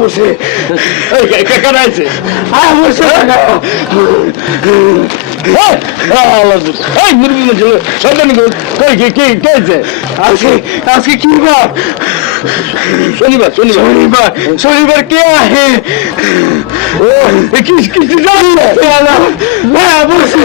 বসে কাকা আছে আয়া বসে আজকে কি বার শনিবার শনিবার শনিবার শনিবার কে আহে ও কিছু জানি না বসে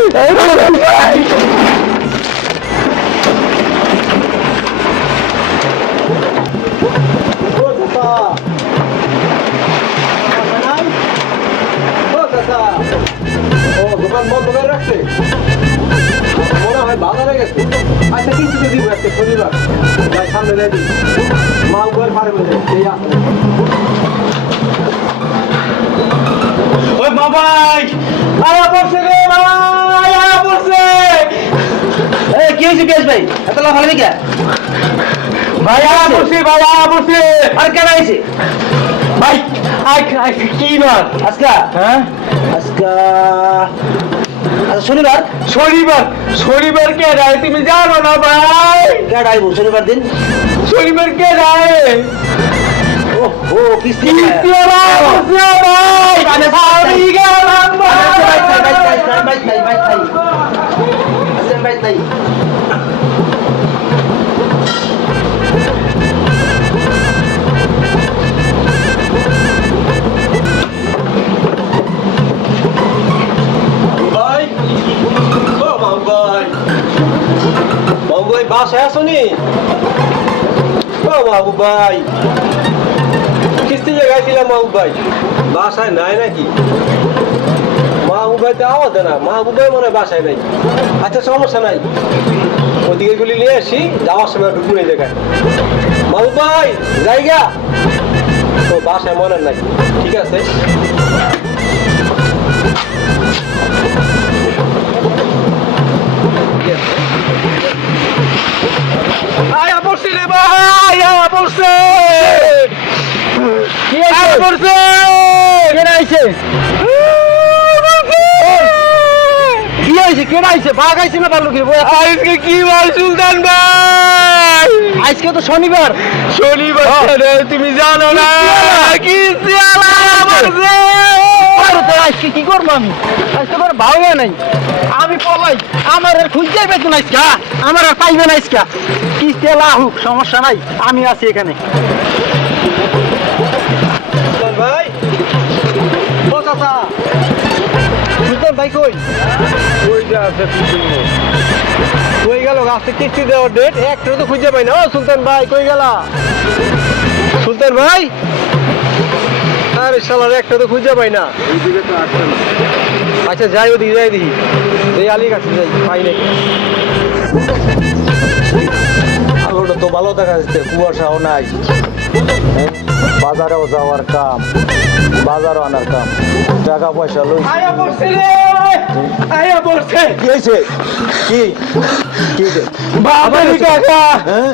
দোকান বন্ধ করে রাখছে মনে হয় বাজারে গেছে আচ্ছা কিছু তো দিব একটা শনিবার ভাই সামনে রেডি মাল করে ফারে বলে এই আসে ওই বাবাই আয়া পড়ছে রে বাবাই আয়া পড়ছে এই কি হইছে বেশ ভাই এত লাফালাফি কে ভাই আয়া পড়ছে ভাই আয়া পড়ছে আর কেন আইছে ভাই আই কি বার আজকা হ্যাঁ আজকা আচ্ছা শনিবার শনিবার শনিবার কে রায় তুমি জানো না ভাই কেডা আইবো শনিবার দিন শনিবার কে রায় ও কিস্তি ভাই আমি হারি গেলাম ভাই বাসায় আসনি ও মাহবুব ভাই কিস্তি জায়গাছিলাম মাহবুব ভাই বাসায় নাই নাকি মাহবুব ভাই তো আওয়াজ দেয় না মাহবুব ভাই মনে হয় বাসায় নাই আচ্ছা সমস্যা নাই ওদিকে গুলি নিয়ে আসি যাওয়ার সময় ঢুকু এই জায়গায় মাহবুব ভাই জায়গা তো বাসায় মনে নাই ঠিক আছে আয়া পড়ছে রে ভাই আয়া পড়ছে কি আয়া পড়ছে কেডা আইছে কি হইছে কেডা আইছে বাঘ আইছে না ভালো কি আজকে কি বার সুলতান ভাই আজকে তো শনিবার শনিবার রে তুমি জানো না কি সিয়ালা পড়ছে আর তো আজকে কি করবো আমি আজকে তোর ভাবে নাই আমি পলাই আমার আর খুঁজতেই পেতো না আজকে আমার আর পাইবে না আজকে কিস্তি লাহুক সমস্যা নাই আমি আছি এখানে ভাই ও চাচা সুলতান ভাই কই ওই যে আছে কই গেল গাছে কিস্তি দেওয়ার ডেট একটা তো খুঁজে পাই না ও সুলতান ভাই কই গেলা সুলতান ভাই আরে শালার একটা তো খুঁজে পাই না এইদিকে তো আসছে না আচ্ছা যাই ওদিকে যাই দেখি এই আলী কাছে যাই পাই নাকি আলোটা তো ভালো দেখা যাচ্ছে কুয়াশাও নাই বাজারেও যাওয়ার কাম বাজারও আনার কাম টাকা পয়সা লই আয়া পড়ছে রে আয়া পড়ছে কি হয়েছে কি কি বাবারি কাকা হ্যাঁ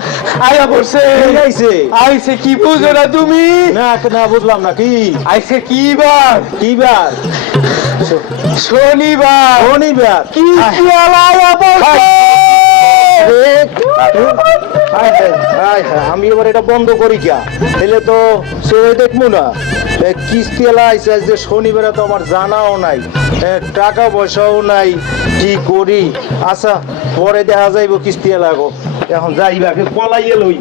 আয়া পড়ছে কি হয়েছে আইছে কি বুঝো না তুমি না না বুঝলাম না কি আইছে কি বার কি বার শনিবার শনিবার কি সিয়ালা আয়া পড়ছে আমি এবার এটা বন্ধ করি কিয়া তাহলে তো সে দেখবো না কিস্তি এলা আইসে যে শনিবারে তো আমার জানাও নাই টাকা পয়সাও নাই কি করি আচ্ছা পরে দেখা যাইব কিস্তি এলাগো এখন যাইবা পলাইয়ে লই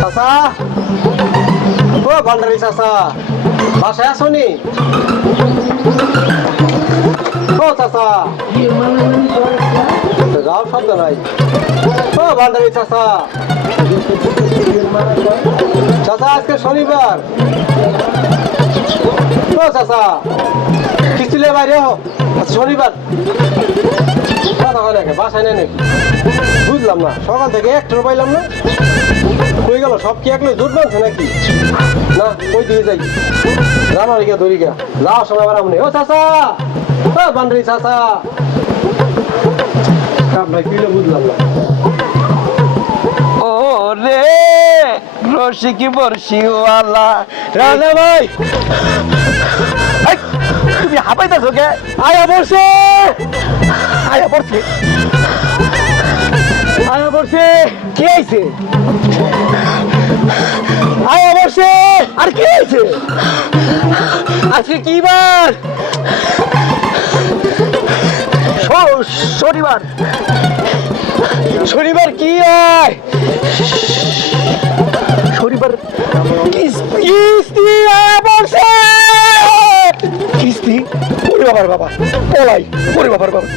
চাচা ও ভান্ডারি চাচা বাসায় আসনি ও চাচা যাও শব্দ নাই ও ভান্ডারি চাচা চাচা আজকে শনিবার ও চাচা কিস্তিলে বাইরে হো আচ্ছা শনিবার কথা কয় নাকি বাসায় নেই নাকি বুঝলাম না সকাল থেকে একটা পাইলাম না কই গেল সব কি এক জোট বানছে নাকি না ওই দিকে যাই জানারি গিয়া ধরি গিয়া যাওয়ার সময় আবার আমনে ও চাচা ও বান্ডারি চাচা কাম নাই কিলে বুঝলাম না ও রে রসিকি বর্ষিওয়ালা রানা ভাই তুমি হাঁপাইতেছো কে? আয়া পড়ছে, আয়া পড়ছে, আয়া পড়ছে। কি আইছে? আয়া পড়ছে। আর কি আইছে? আজকে কি বার? শনিবার। শনিবার কি হয়? শনিবার কিস্তি আয়া পড়ছে। কিস্তি? ওরে বাবার বাবা, পলাই, ওরে বাবার বাবা।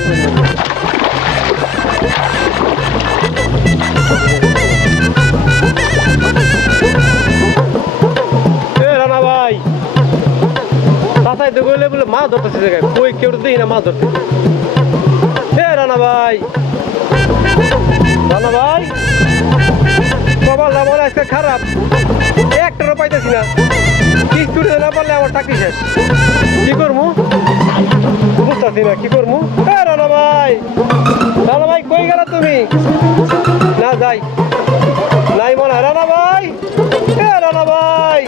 রানা ভাই তাতাই তো গেলে বলে মাছ ধরতেছে জায়গায়, কই কেউ তো দেখি না মাছ ধরতে। রানা ভাই, রানা ভাই, বাবা আমার আজকে খারাপ, একটারও পাইতেছি না। কিস্তি না পারলে আমার চাকরি শেষ। কি করবো বুঝতেছি না, কি করবো। রানা ভাই, রানা ভাই কই গেল তুমি? না যাই নাই মনে হয়। রানা ভাই, রানা ভাই,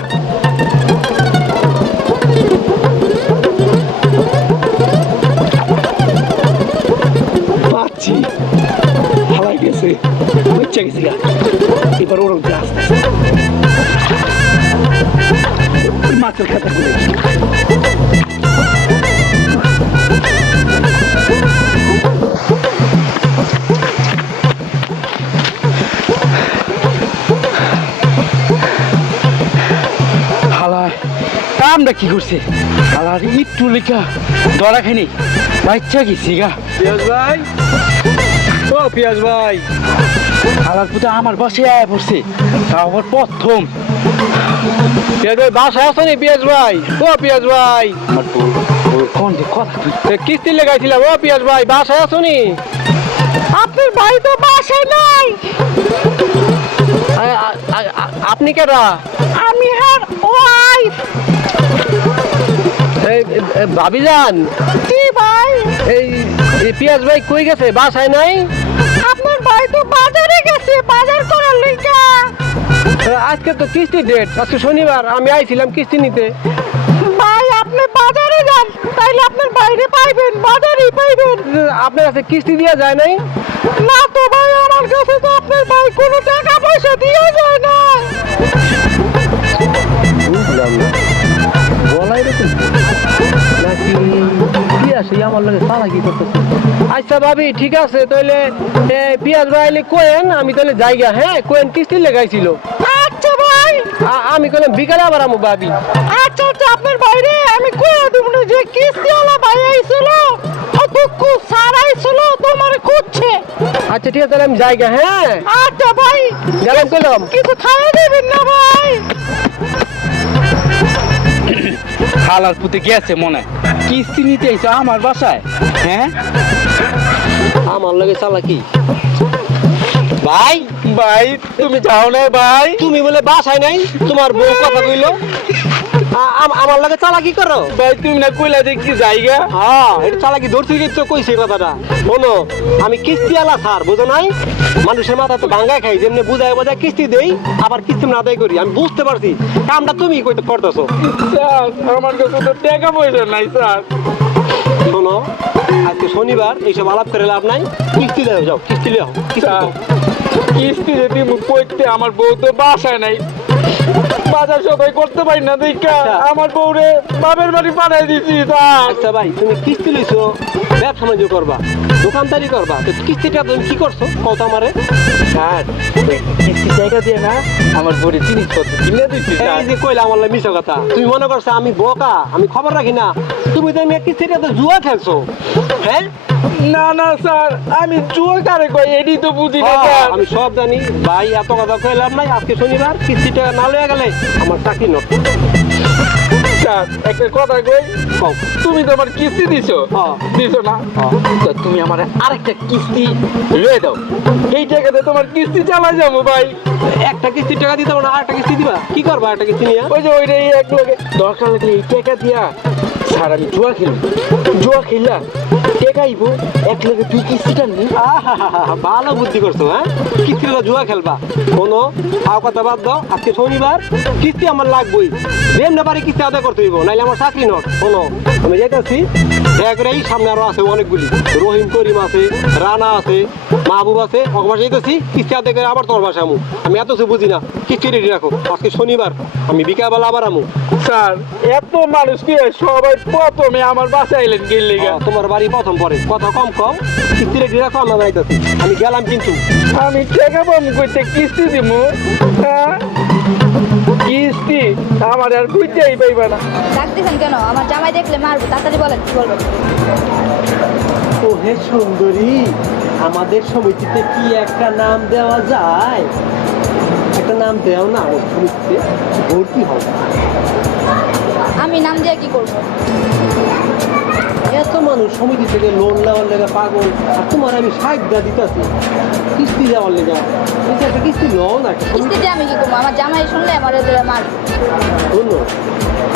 পাচ্ছি, হালাই গেছে, বুঝছে গেছি গা। এবার ওরকম গাছ মাছের খাতা খুলে হালায় কামটা কি করছে? হালার একটু লেখা ধরা খাইনি, বাচ্চা গেছি গা। পিয়াজ ভাই, ও পিয়াজ ভাই, হালার পুতে আমার বাসায় আয়া পড়ছে, তা আমার প্রথম। পিয়াজ ভাই বাসায় আসো নি? পিয়াজ ভাই, ও পিয়াজ ভাই, আমার কোন যে কথা তুই কিস্তি লেগাইছিলাম। ও পিয়াজ ভাই বাসায় আসো নি? আপনার ভাই তো বাসায় নাই। আপনি কেডা? আমি আর ওয়াইফ। ভাবি যান, জি ভাই। এই পিয়াজ ভাই কই গেছে? বাসায় নাই? আপনার ভাই তো বাজারে গেছে বাজার করার লইগা। আজকে তো কিস্তি ডেট, আজকে শনিবার, আমি আইছিলাম কিস্তি নিতে। ভাই আপনি বাজারে যান, তাইলে আপনার বাইরে পাইবেন, বাজারেই পাইবেন। আপনার কাছে কিস্তি দেওয়া যায় নাই? না তো ভাই, আমার কাছে তো আপনার ভাই কোনো টাকা পয়সা দিয়ে যায় না। বুঝলাম না, বলাই রেখে নাকি কি আসে আমার লগে সালা কি করতেছে। আচ্ছা ভাবি ঠিক আছে, তাহলে পিয়াজ ভাই কোয়েন, আমি তাহলে যাইগা। হ্যাঁ কোয়েন কিস্তি লেগাইছিল। আচ্ছা ভাই। আমি কইলাম বিকালে আবার আমু ভাবি। আচ্ছা আচ্ছা, আপনার বাইরে আমি কইয়া দেব না যে কিস্তিওয়ালা ভাই আইছিল, অতকু সারাইছিল তোমার খুঁজছে। আচ্ছা ঠিক আছে, তাহলে আমি যাইগা। হ্যাঁ আচ্ছা ভাই, গেলাম, কইলাম। কিছু খাওয়া দেবেন না ভাই? হালার পুতে গেছে মনে হয়। কিস্তি নিতে এসে আমার বাসায়। হ্যাঁ আমার লগে চালাকি। ভাই, ভাই তুমি যাও না ভাই। তুমি বলে বাসায় নাই, তোমার বউ কথা কইলো, আমার লগে চালাকি করো। ভাই তুমি না কইলা দেখি জায়গা। হ্যাঁ এটা চালাকি ধরতে গেছো, কইছে কথাটা। শোনো, আমি কিস্তি আলা স্যার, বুঝো নাই? মানুষের মাথা তো ভাঙ্গা খাই, যেমনি বুঝায় বোঝায় কিস্তি দেই, আবার কিস্তি না আদায় করি। আমি বুঝতে পারছি কামটা তুমি কইতে করতেছো। স্যার আমার কাছে তো টাকা পয়সা নাই স্যার। শোনো, আজকে শনিবার, এইসব আলাপ করে লাভ নাই। কিস্তি দেও, যাও কিস্তি লেও। স্যার কিস্তি যদি মুখ পড়তে আমার বউ তো বাসায় নাই, বাজার সবাই করতে পারি না দেখা আমার বউরে বাপের বাড়ি পাঠাই দিছি স্যার। আচ্ছা ভাই, তুমি কিস্তি লইছো, ব্যবসা বাণিজ্য করবা, দোকানদারি করবা, তো কিস্তিটা তুমি কি করছো কত আমারে? স্যার কিস্তি টাকা দিয়ে না আমার বউরে জিনিসপত্র কিনে দিচ্ছি স্যার। এই যে কইলা আমার লাই মিছা কথা, তুমি মনে করছো আমি বোকা, আমি খবর রাখি না? তুমি তো আমি কিস্তিটা তো জুয়া খেলছো। হ্যাঁ না না স্যার, আমি জুয়া কারে কই এডি তো বুঝি না স্যার। আমি সব জানি ভাই, এত কথা কইলাম নাই। আজকে শনিবার, কিস্তিটা না লয়ে গেলে আমার চাকরি নষ্ট। স্যার একটা কথা কই, কও। তুমি তো আমার কিস্তি দিছো, হ্যাঁ। দিছো না? তো তুমি আমার আরেকটা কিস্তি লয়ে দাও, এই টাকাতে তোমার কিস্তি চালাই যাবো ভাই। একটা কিস্তির টাকা দিতে পারো না, আরেকটা কিস্তি দিবা? কি করবা একটা কিস্তি নিয়ে? ওই যে ওইটাই এক লোকে দরকার লাগলে এই টাকা দিয়া স্যার আমি জুয়া খেললাম টেকাইব এক লগে তুই কিস্তিটা নি ভালো বুদ্ধি করছো, হ্যাঁ? কিস্তি জুয়া খেলবা কোনো আও কথা বাদ দাও। আজকে শনিবার, কিস্তি আমার লাগবেই। যেমন পারি কিস্তি আদায় করতে হইব, নাইলে আমার চাকরি নট। শোনো, আমি যাইতেছি দয়া করে, এই সামনে আরো আছে অনেকগুলি, রহিম করিম আছে, রানা আছে, মাহবুব আছে, অকবার যাইতেছি কিস্তি আদায় করে আবার তোমার বাসায় আমু। আমি এত কিছু বুঝি না, কিস্তি রেডি রাখো। আজকে শনিবার, আমি বিকালবেলা আবার আমু। স্যার এত মানুষ কি সবাই প্রথমে আমার বাসায় এলেন গেলে তোমার বাড়ি প্রথম পরে, কথা কম কম, কিস্তি রেডি রাখো, আমরা যাইতেছি। আমি গেলাম কিন্তু। আমি টেকা পাবো কইতে কিস্তি দিমু হ্যাঁ? কিস্তি আমার আর কইতেই পাইবা না। ডাকতেছেন কেন? আমার জামাই দেখলে মারবো, তাড়াতাড়ি বলেন কি বলবেন। ও হে সুন্দরী, আমাদের সমিতিতে কি একটা নাম দেওয়া যায়? একটা নাম দেও না, ওর সমিতিতে ভর্তি হবে। আমি নাম দিয়ে কি করবো? এত মানুষ সমিতি থেকে লোন নেওয়ার লেগে পাগল, আর তোমার আমি 60 দিতেছি কিস্তি দেওয়ার লেগে। এটা একটা কিস্তি লও না, একটা কিস্তি দিয়ে আমি কি করবো? আমার জামাই শুনলে আমার এদের মারবো। শোনো,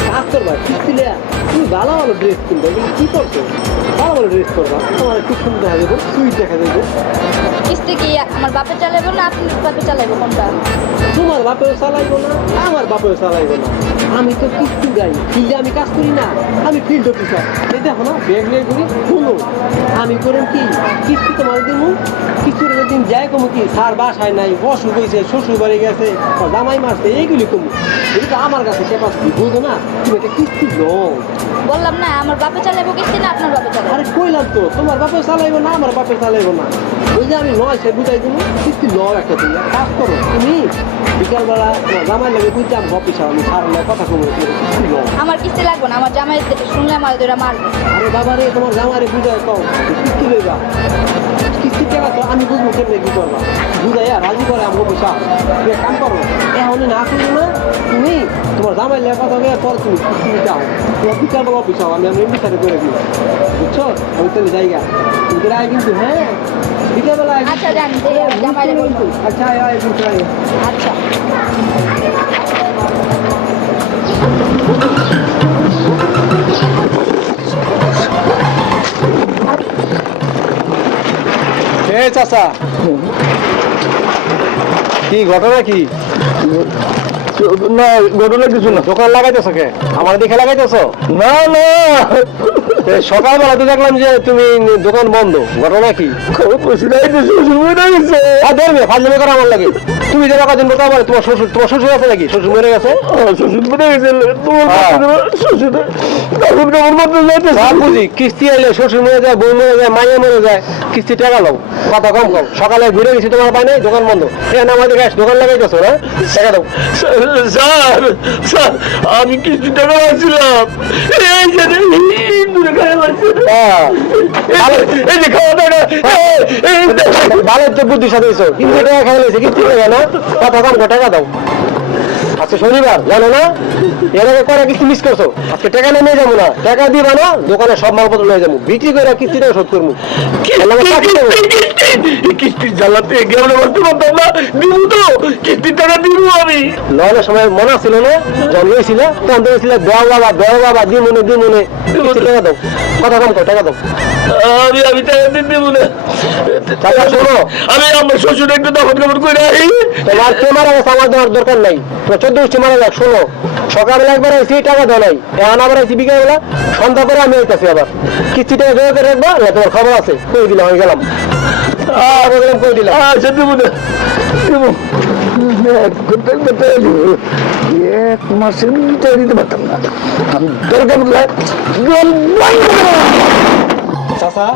কাজ করবা কিস্তি লেয়া। তুমি ভালো ভালো ড্রেস কিনবে, কিন্তু কি করছো? ভালো ভালো ড্রেস করবা, তোমার একটু সুন্দর দেখা যাবে, সুইট দেখা যাবে। কিস্তি কি আমার বাপে চালাইবো না আপনি বাপে চালাইবো, কোনটা? তোমার বাপেও চালাইবো না, আমার বাপেও চালাইবো না। আমি তো কিস্তি যাই, ফিল্ডে আমি কাজ করি না, আমি ফিল্ড অফিসার। এই দেখো না, ব্যাগ নিয়ে করি। শুনো, আমি করেন কি কিস্তি তোমার দিব, কিস্তির দিন যাই কমু কি স্যার বাসায় নাই, অসুখ হয়েছে, শ্বশুর বাড়ি গেছে, জামাই মারছে, এইগুলি কমু। এটা আমার কাছে ক্যাপাসিটি, বুঝো না? তুমি একটা কিস্তি লো। বললাম না আমার বাপে চালাইবো কিস্তি না আপনার বাপে চালাইবো। আরে কইলাম তো, তোমার বাপেও চালাইবো না, আমার বাপেও চালাইবো না। ওই যে আমি নয় সে বুঝাই দিব, কিস্তি লো একটা দিন। কাজ করো তুমি, বিকালবেলা তোমার জামাই লাগে বুঝলাম অফিসে, আমি সারালে কথা কমু, কিস্তি লো। আমার কিস্তি লাগবে না, আমার জামাই শুনলে আমার এদের মারবো। আরে বাবা রে, তোমার জামারে বুঝাই কও কিস্তি লইবা। কিস্তি টাকা তো আমি বুঝবো কেমনে কি করবা, বুঝাইয়া রাজি করে আমার পয়সা। তুমি এক কাম করো, এখনই না করবো না, তুমি তোমার জামাই লেখা থাকে, পরে তুমি কিস্তি নিতে আও। তোমার বিকালবেলা অফিস আও, আমি এমনি সাথে করে দিই, বুঝছো? আমি তাহলে জায়গা তুমি আয় কিন্তু, হ্যাঁ বিকালবেলা আয়। আচ্ছা জান, জামাই বলবো। আচ্ছা আয় আয় কিন্তু আয়। আচ্ছা এ চাচা, কি ঘটনা কি? না ঘটনা কিছু না। দোকান লাগাইতেছো কে? আমার দিকে লাগাইতেছো? না না সকালবেলা তো দেখলাম যে তুমি দোকান বন্ধ, ঘটনা কি? খবর পয়সা নাই তো শ্বশুর মরে গেছে। আর ধরবে ফাজলামি করা আমার লাগে। তুমি যে কদিন বলতে পারো তোমার শ্বশুর আছে নাকি? শ্বশুর মরে গেছে? শ্বশুর মরে গেছে তোমার শ্বশুর তখন কেমন মতো যাইতে সব বুঝি, কিস্তি আইলে শ্বশুর মরে যায়, বউ মরে যায়, মাইয়া মরে যায়, কিস্তি টাকা লাও, কথা কম কম। সকালে ঘুরে গেছি তোমার পাই নাই, দোকান বন্ধ। এখানে আমাদের গ্যাস দোকান লাগাইতেছো না, টাকা দাও। স্যার স্যার আমি কিস্তি টাকা পাচ্ছিলাম, এই যে দূরে খাওয়া পাচ্ছি, হ্যাঁ, এই যে খাওয়া দাওয়া ভালো তো বুদ্ধি সাথে কিন্তু টাকা খাই লেছে, কিস্তি টাকা না, কথা কম টাকা দাও। আজকে শনিবার জানো না, এর আগে কয়টা কিস্তি মিস করছো। আজকে টাকা নিয়ে যাবো না, টাকা দিবা না, দোকানে সব মালপত্র নিয়ে যাবো, বিক্রি করে কিস্তিটা শোধ করবো। কিস্তির জ্বালাতে গেলে বলতে পারতাম না, দিব তো কিস্তির টাকা দিব আমি। লনের সময় মনে ছিল না, যখন হয়েছিল তখন তো হয়েছিল দেও বাবা দিমুনে কিস্তি টাকা দাও, কথা কম টাকা দাও। আমি টাকা দিতে দেবো না। টাকা শোনো, আমি আমার শ্বশুর একটু দখল খবর করে আই। তোমার কে মারা গেছে আমার দেওয়ার দরকার নাই, তোমার 14 মারা যাক। শোনো, সকালবেলা একবার আইসি টাকা দেওয়া নাই, এখন আবার আইসি বিকেলবেলা, সন্ধ্যা করে আমি আইতাছি আবার। কিস্তি টাকা জমা করে রাখবা, না তোমার খবর আছে, কই দিলাম, আমি গেলাম। কই দিলাম। আচ্ছা দেবো না, দেবো এক মাসের টাকা দিতে পারতাম না, আমি দরকার চাচা,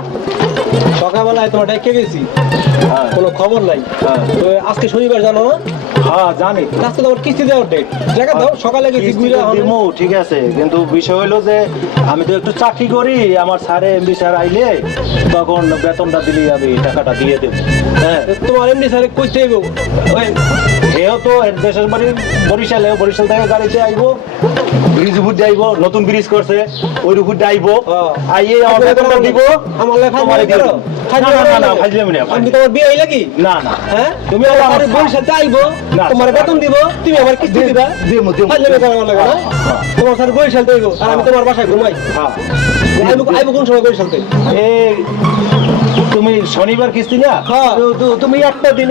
সকালবেলায় তোমার ডেকে গেছি, কোনো খবর নাই। তো আজকে শনিবার জানো না? হ্যাঁ জানি। আজকে তোমার কিস্তি দেওয়ার ডেট, টাকা দাও। সকালে গেছি ঘুরে দিমু, ঠিক আছে, কিন্তু বিষয় হলো যে আমি তো একটু চাকরি করি, আমার স্যারে এমডি স্যার আইলে তখন বেতনটা দিলেই আমি টাকাটা দিয়ে দেবো। হ্যাঁ, তোমার এমনি স্যারে কইতে হইব, এও তো দেশের বাড়ি বরিশালে, বরিশাল থেকে গাড়িতে আইবো, ব্রিজ উপর যাইবো, নতুন ব্রিজ করছে ওই উপর যাইবো, আইয়ে আমার বেতনটা দিব, আমার লেখা তোমারে দিয়ে করো। দেবো। ফাইজলামি না আমি কি তোমার বিয়ে হইলা কি না না হ্যাঁ তুমি তুমি আমার আমার বোন সাথে আইবো না, তোমার বেতন দিব তুমি আমার কিস্তি দিবা দিমু ফাইজলামি করা লাগে না তোমার সাথে বরিশাল হইবো আর আমি তোমার বাসায় ঘুমাই হ্যাঁ আইবো কোন সময় বরিশাল থেকে এই তুমি শনিবার কিস্তি না হ্যাঁ। তুমি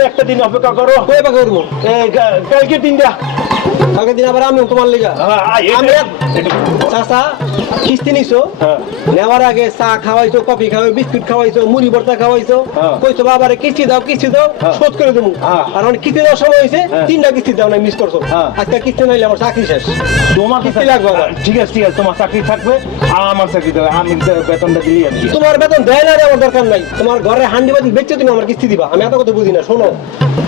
একটা দিন অপেক্ষা করো কই বা করবো এই কালকে দিনটা কালকে দিন আবার আমি তোমার লিগা আমি চাচা কিস্তি নিছো হ্যাঁ। নেওয়ার আগে চা খাওয়াইছো কফি খাওয়াই বিস্কুট খাওয়াইছো মুড়ি ভর্তা খাওয়াইছো হ্যাঁ। কইছো বাবারে কিস্তি দাও হ্যাঁ। শোধ করে দেবো হ্যাঁ। আর অনেক কিস্তি দেওয়ার সময় হয়েছে হ্যাঁ। 3টা কিস্তি দাও না মিস করছো হ্যাঁ। আজকে কিস্তি নাইলে আমার চাকরি শেষ তোমার কিস্তি লাগবে আমার। ঠিক আছে তোমার চাকরি থাকবে আর আমার চাকরি দেবে আমি বেতনটা দিলি আমি তোমার বেতন দেয় না রে, আমার দরকার নাই তোমার ঘরে হান্ডি বাতি বেচে তুমি আমার কিস্তি দিবা আমি এত কথা বুঝি না শোনো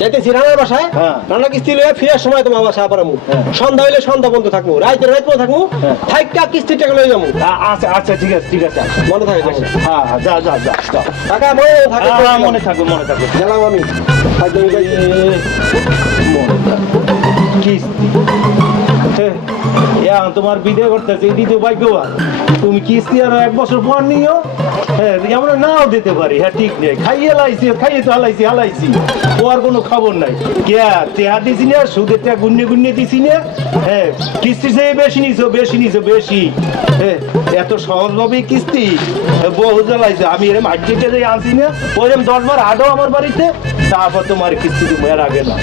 যাইতেছি রান্নার বাসায় হ্যাঁ। রান্না কিস্তি লইয়া ফিরার সময় তোমার বাসায় আবার আমু হ্যাঁ। সন্ধ্যা হইলে সন্ধ্যা বন্ধ থাকবো রাইতে পর্যন্ত থাকবো হ্যাঁ। থাইকা কিস্তির টাকা লই যাবো আচ্ছা আচ্ছা ঠিক আছে মনে থাকে আচ্ছা, হ্যাঁ হ্যাঁ যা টাকা মনে থাকে মনে থাকবে গেলাম আমি ফাইজলামি কইছি। কিস্তি তোমার বিদে করতেছে দ্বিতীয় ভাগ্যবান তুমি কিস্তি আর 1 বছর পর নিও হ্যাঁ আমরা নাও দিতে পারি হ্যাঁ ঠিক নেই খাইয়ে তো হালাইছি ও আর কোনো খবর নাই কে টেহা দিছি না সুদের টেহা গুন্নে দিছি না হ্যাঁ কিস্তি চেয়ে বেশি নিছো হ্যাঁ এত সহজভাবে কিস্তি বহু জ্বালাইছে আমি এরম আজকে যে আনছি না ওইরকম 10 বার আডো আমার বাড়িতে তারপর তোমার কিস্তি তুমি আর আগে না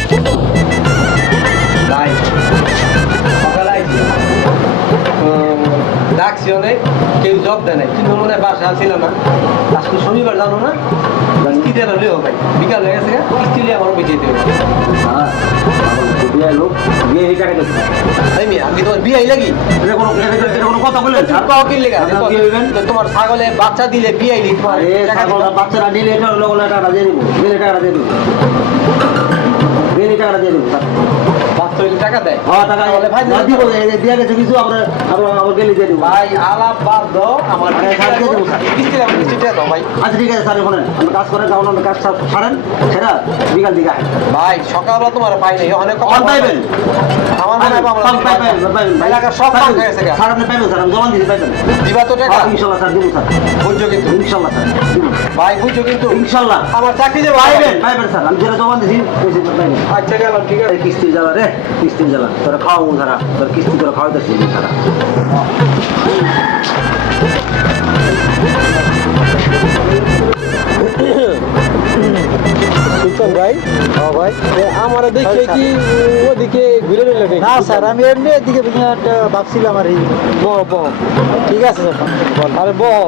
সকালে আইছি ডাকছি অনেক কেউ জব দেয় নাই কিন্তু মনে হয় বাসা ছিল না আজকে শনিবার জানো না কিস্তি দেয় না লিও ভাই বিকাল হয়ে গেছে কিস্তি লিয়ে আমার বেঁচে দেবে আমি তোমার বিয়ে আইলা কি কথা বলে কি লেগা তোমার ছাগলে বাচ্চা দিলে বিয়ে আইলি তোমার টাকা দিবা। বাচ্চারা দিলে এটা হলো টাকা দিয়ে দিব দিলে টাকা দিয়ে দিব টাকা দিয়ে দিব বাচ্চা হইলে টাকা দেয় হ্যাঁ টাকা তাহলে ভাই না দিব দিয়ে গেছে কিছু আমরা আবার গেলে দিয়ে দিব ভাই আলাপ বাদ দাও আমার আরে, স্যার, দিয়ে দেবো, স্যার। কিস্তি দাও ভাই আচ্ছা ঠিক আছে স্যার বলেন আপনি কাজ করেন কারণ আপনি কাজ ছাড়েন সেটা বিকাল দিকে আয় ভাই সকালবেলা তোমার পাই নাই অনেক অন পাইবেন আমার মনে হয় আমরা এলাকার সব কাজ হয়ে গেছে স্যার আপনি পাইবেন স্যার আমি জমা দিতে পাইবেন দিবা তো টাকা ইনশাল্লাহ স্যার দিব স্যার বুঝছো কিন্তু ইনশাল্লাহ স্যার দিব ভাই বুঝছো কিন্তু ইনশাল্লাহ আমার চাকরি যে পাইবেন স্যার আমি যেটা জমা দিয়েছি পাইবেন আচ্ছা গেলাম ঠিক আছে কিস্তি জ্বালা রে কিস্তি জ্বালা তোরা খাওয়াবো তারা তোর কিস্তি তোরা খাওয়াইতেছি তারা সুলতান ভাই হ্যাঁ ভাই আমার দেখে কি ওদিকে ঘুরে নিল না স্যার আমি এমনি এদিকে ভাবছিলাম আর বহ ঠিক আছে স্যার আরে বল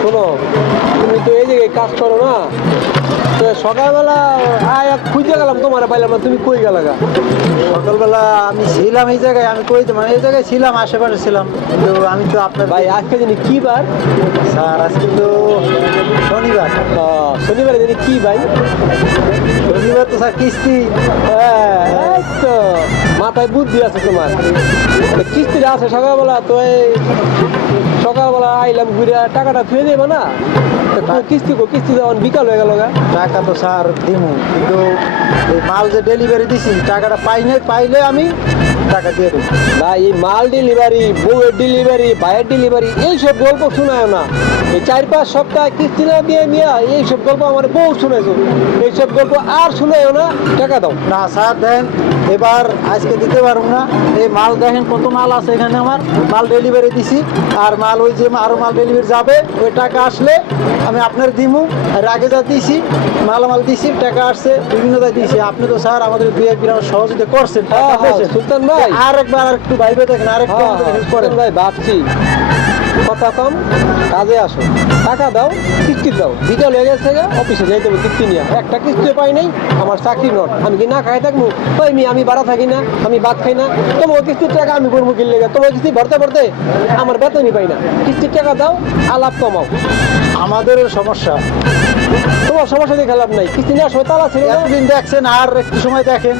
শোনো তুমি তো এই জায়গায় কাজ করো না তো সকালবেলা খুঁজে গেলাম তোমার পাইলাম না তুমি কই গেলা গা সকালবেলা আমি ছিলাম এই জায়গায় আমি কই মানে এই জায়গায় ছিলাম আশেপাশে ছিলাম কিন্তু আমি তো আপনার ভাই আজকে জানি কি বার স্যার আজকে তো শনিবার শনিবারে জানি কি ভাই শনিবার তো স্যার কিস্তি হ্যাঁ এই তো মাথায় বুদ্ধি আছে তোমার তো কিস্তিটা আছে সকালবেলা তো এই সকালবেলা আইলাম ঘুরে টাকাটা ফিরে দেবো না তো কিস্তি যখন বিকাল হয়ে গেল গা টাকা তো স্যার দিমু কিন্তু এই মাল যে ডেলিভারি দিছি টাকাটা পাইলে আমি টাকা দিয়ে দেবো ভাই এই মাল ডেলিভারি বউয়ের ডেলিভারি ভাইয়ের ডেলিভারি এইসব গল্প শোনায় না এই 4-5 সপ্তাহ কিস্তি না দিয়ে নিয়ে এইসব গল্প আমার বউ শুনেছো এইসব গল্প আর শোনায়ও না টাকা দাও না স্যার দেন এবার আজকে দিতে পারবো না এই মাল দেখেন কত মাল আছে এখানে আমার মাল ডেলিভারি দিছি আর মাল ওই যে আরো মাল ডেলিভারি যাবে ওই টাকা আসলে আমি আপনার দিমু আর আগে যা দিছি মালামাল দিছি টাকা আসছে বিভিন্ন জায়গায় দিছি আপনি তো স্যার আমাদের VIP আমার সহযোগিতা করছেন টাকা পেয়েছেন। সুলতান ভাই আর একবার আর একটু ভাইবে দেখেন আর একটু আমাদের হেল্প করেন ভাই ভাবছি কথা কম কাজে আসো টাকা দাও কিস্তি দাও বিকাল হয়ে গেছে অফিসে যাইতে হবে কিস্তি নিয়ে একটা কিস্তি পাই নাই আমার চাকরি নট আমি কি না খাই থাকবো ওই আমি বাড়া থাকি না আমি ভাত খাই না তোমার কিস্তির টাকা আমি করবো কিনলে তোমার কিস্তি ভরতে আমার বেতনই পাই না কিস্তির টাকা দাও আলাপ কমাও আমাদের সমস্যা তোমার সমস্যা দেখে লাভ নাই কিস্তি নেওয়ার সময় তালা ছিল না এতদিন দেখছেন আর একটু সময় দেখেন